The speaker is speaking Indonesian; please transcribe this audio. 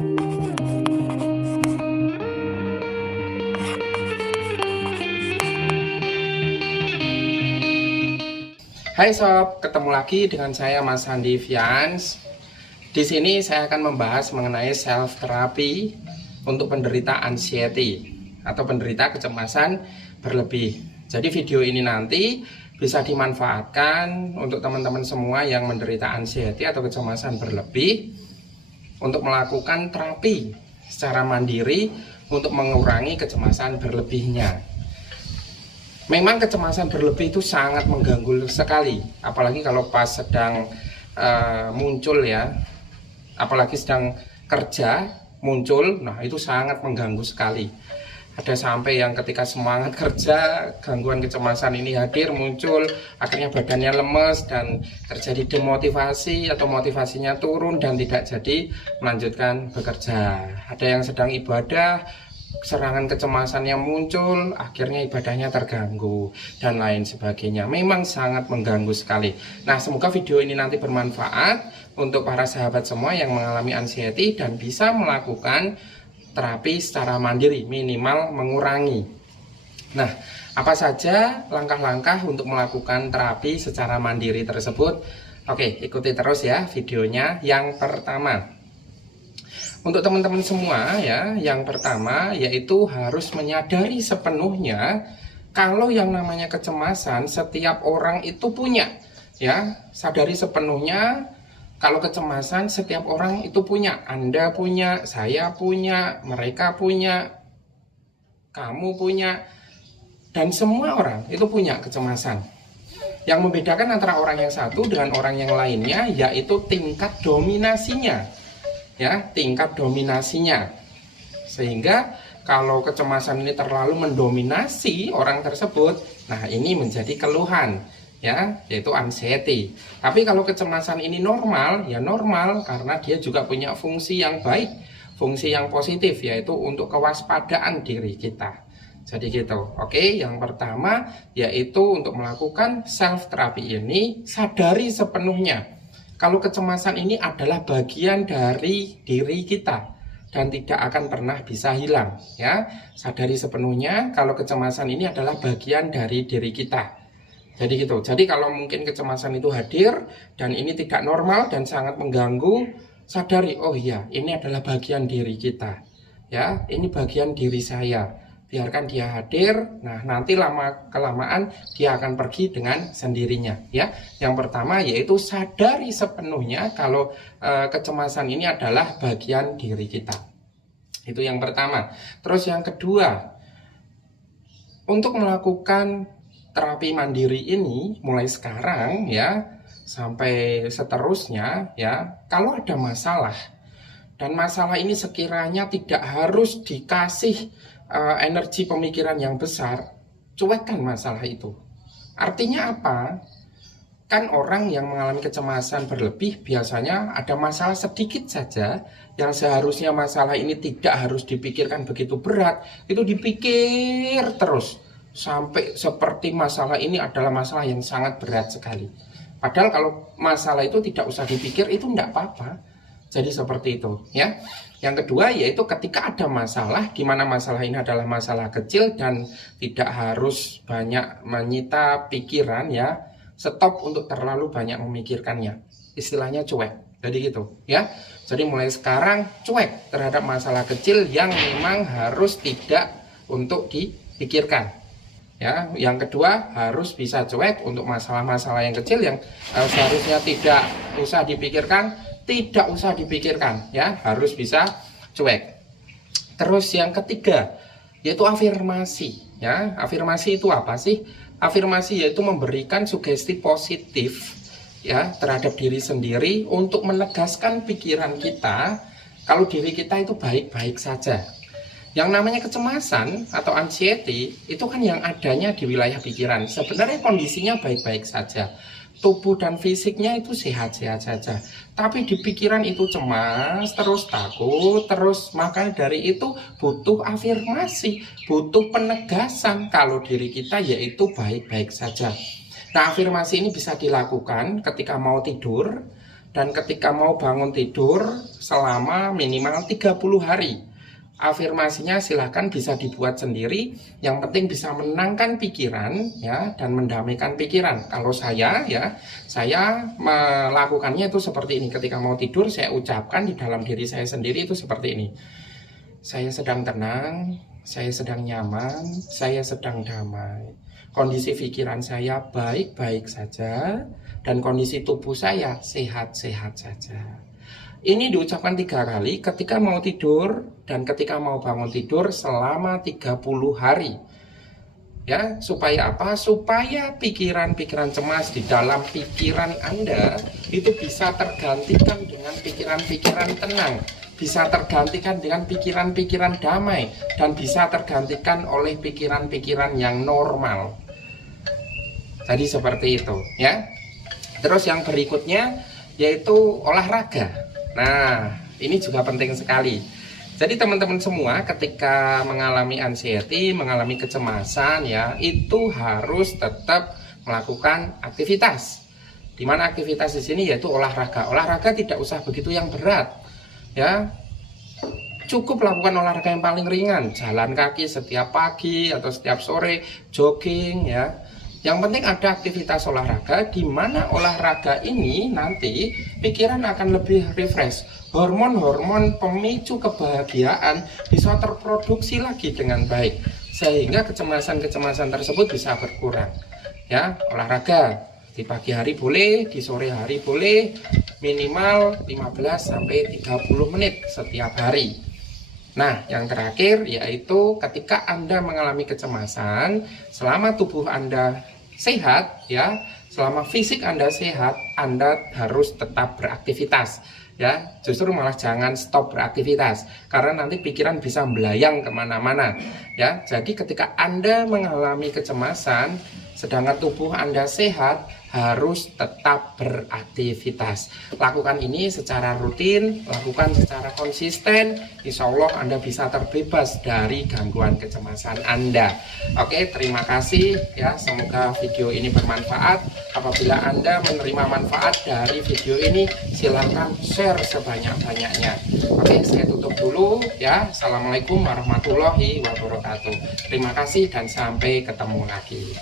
Hai sob, ketemu lagi dengan saya Mas Handi Fians. Di sini saya akan membahas mengenai self therapy untuk penderita anxiety atau penderita kecemasan berlebih. Jadi video ini nanti bisa dimanfaatkan untuk teman-teman semua yang menderita anxiety atau kecemasan berlebih untuk melakukan terapi secara mandiri untuk mengurangi kecemasan berlebihnya. Memang kecemasan berlebih itu sangat mengganggu sekali, apalagi kalau pas sedang muncul ya, apalagi sedang kerja muncul, nah itu sangat mengganggu sekali. Ada sampai yang ketika semangat kerja, gangguan kecemasan ini hadir, muncul, akhirnya badannya lemes dan terjadi demotivasi atau motivasinya turun dan tidak jadi melanjutkan bekerja. Ada yang sedang ibadah, serangan kecemasan yang muncul, akhirnya ibadahnya terganggu dan lain sebagainya. Memang sangat mengganggu sekali. Nah, semoga video ini nanti bermanfaat untuk para sahabat semua yang mengalami anxiety dan bisa melakukan terapi secara mandiri, minimal mengurangi. Nah, apa saja langkah-langkah untuk melakukan terapi secara mandiri tersebut? Oke, ikuti terus ya videonya. Yang pertama, untuk teman-teman semua ya, yang pertama yaitu harus menyadari sepenuhnya kalau yang namanya kecemasan setiap orang itu punya ya. Sadari sepenuhnya kalau kecemasan setiap orang itu punya. Anda punya, saya punya, mereka punya, kamu punya, dan semua orang itu punya kecemasan. Yang membedakan antara orang yang satu dengan orang yang lainnya yaitu tingkat dominasinya. Ya, tingkat dominasinya. Sehingga kalau kecemasan ini terlalu mendominasi orang tersebut, nah ini menjadi keluhan ya, yaitu anxiety. Tapi kalau kecemasan ini normal, ya normal karena dia juga punya fungsi yang baik, fungsi yang positif, yaitu untuk kewaspadaan diri kita. Jadi gitu. Oke, yang pertama yaitu untuk melakukan self therapy ini sadari sepenuhnya kalau kecemasan ini adalah bagian dari diri kita dan tidak akan pernah bisa hilang ya. Sadari sepenuhnya kalau kecemasan ini adalah bagian dari diri kita. Jadi gitu. Jadi kalau mungkin kecemasan itu hadir dan ini tidak normal dan sangat mengganggu, sadari, oh iya, ini adalah bagian diri kita. Ya, ini bagian diri saya. Biarkan dia hadir, nah nanti lama kelamaan dia akan pergi dengan sendirinya ya. Yang pertama yaitu sadari sepenuhnya kalau kecemasan ini adalah bagian diri kita. Itu yang pertama. Terus yang kedua, untuk melakukan terapi mandiri ini mulai sekarang ya sampai seterusnya ya, kalau ada masalah dan masalah ini sekiranya tidak harus dikasih energi pemikiran yang besar, cuekkan masalah itu. Artinya apa? Kan orang yang mengalami kecemasan berlebih biasanya ada masalah sedikit saja yang seharusnya masalah ini tidak harus dipikirkan begitu berat, itu dipikir terus sampai seperti masalah ini adalah masalah yang sangat berat sekali. Padahal kalau masalah itu tidak usah dipikir, itu tidak apa-apa. Jadi seperti itu ya. Yang kedua yaitu ketika ada masalah, gimana masalah ini adalah masalah kecil dan tidak harus banyak menyita pikiran ya, stop untuk terlalu banyak memikirkannya. Istilahnya cuek. Jadi gitu ya. Jadi mulai sekarang cuek terhadap masalah kecil yang memang harus tidak untuk dipikirkan. Ya, yang kedua harus bisa cuek untuk masalah-masalah yang kecil yang seharusnya tidak usah dipikirkan, tidak usah dipikirkan ya, harus bisa cuek. Terus yang ketiga yaitu afirmasi ya. Afirmasi itu apa sih? Afirmasi yaitu memberikan sugesti positif ya terhadap diri sendiri untuk menegaskan pikiran kita kalau diri kita itu baik-baik saja. Yang namanya kecemasan atau anxiety itu kan yang adanya di wilayah pikiran. Sebenarnya kondisinya baik-baik saja. Tubuh dan fisiknya itu sehat-sehat saja. Tapi di pikiran itu cemas, terus takut, terus makanya dari itu butuh afirmasi, butuh penegasan kalau diri kita yaitu baik-baik saja. Nah, afirmasi ini bisa dilakukan ketika mau tidur dan ketika mau bangun tidur selama minimal 30 hari. Afirmasinya silahkan bisa dibuat sendiri, yang penting bisa menenangkan pikiran ya dan mendamaikan pikiran. Kalau saya melakukannya itu seperti ini. Ketika mau tidur saya ucapkan di dalam diri saya sendiri itu seperti ini. Saya sedang tenang, saya sedang nyaman, saya sedang damai. Kondisi pikiran saya baik-baik saja dan kondisi tubuh saya sehat-sehat saja. Ini diucapkan 3 kali ketika mau tidur dan ketika mau bangun tidur selama 30 hari. Ya, supaya apa? Supaya pikiran-pikiran cemas di dalam pikiran Anda itu bisa tergantikan dengan pikiran-pikiran tenang, bisa tergantikan dengan pikiran-pikiran damai, dan bisa tergantikan oleh pikiran-pikiran yang normal. Jadi seperti itu ya. Terus yang berikutnya yaitu olahraga. Nah, ini juga penting sekali. Jadi teman-teman semua ketika mengalami anxiety, mengalami kecemasan ya, itu harus tetap melakukan aktivitas. Dimana aktivitas di sini yaitu olahraga. Olahraga tidak usah begitu yang berat. Ya. Cukup lakukan olahraga yang paling ringan, jalan kaki setiap pagi atau setiap sore, jogging ya. Yang penting ada aktivitas olahraga, di mana olahraga ini nanti pikiran akan lebih refresh. Hormon-hormon pemicu kebahagiaan bisa terproduksi lagi dengan baik, sehingga kecemasan-kecemasan tersebut bisa berkurang. Ya, olahraga di pagi hari boleh, di sore hari boleh, minimal 15 sampai 30 menit setiap hari. Nah, yang terakhir yaitu ketika Anda mengalami kecemasan, selama tubuh Anda sehat ya, selama fisik Anda sehat, Anda harus tetap beraktivitas ya. Justru malah jangan stop beraktivitas, karena nanti pikiran bisa melayang kemana-mana ya. Jadi ketika Anda mengalami kecemasan sedangkan tubuh Anda sehat, harus tetap beraktivitas. Lakukan ini secara rutin, lakukan secara konsisten, insya Allah Anda bisa terbebas dari gangguan kecemasan Anda. Oke, terima kasih ya, semoga video ini bermanfaat. Apabila Anda menerima manfaat dari video ini, silahkan share sebanyak-banyaknya. Oke, saya tutup dulu ya. Assalamualaikum warahmatullahi wabarakatuh. Terima kasih dan sampai ketemu lagi.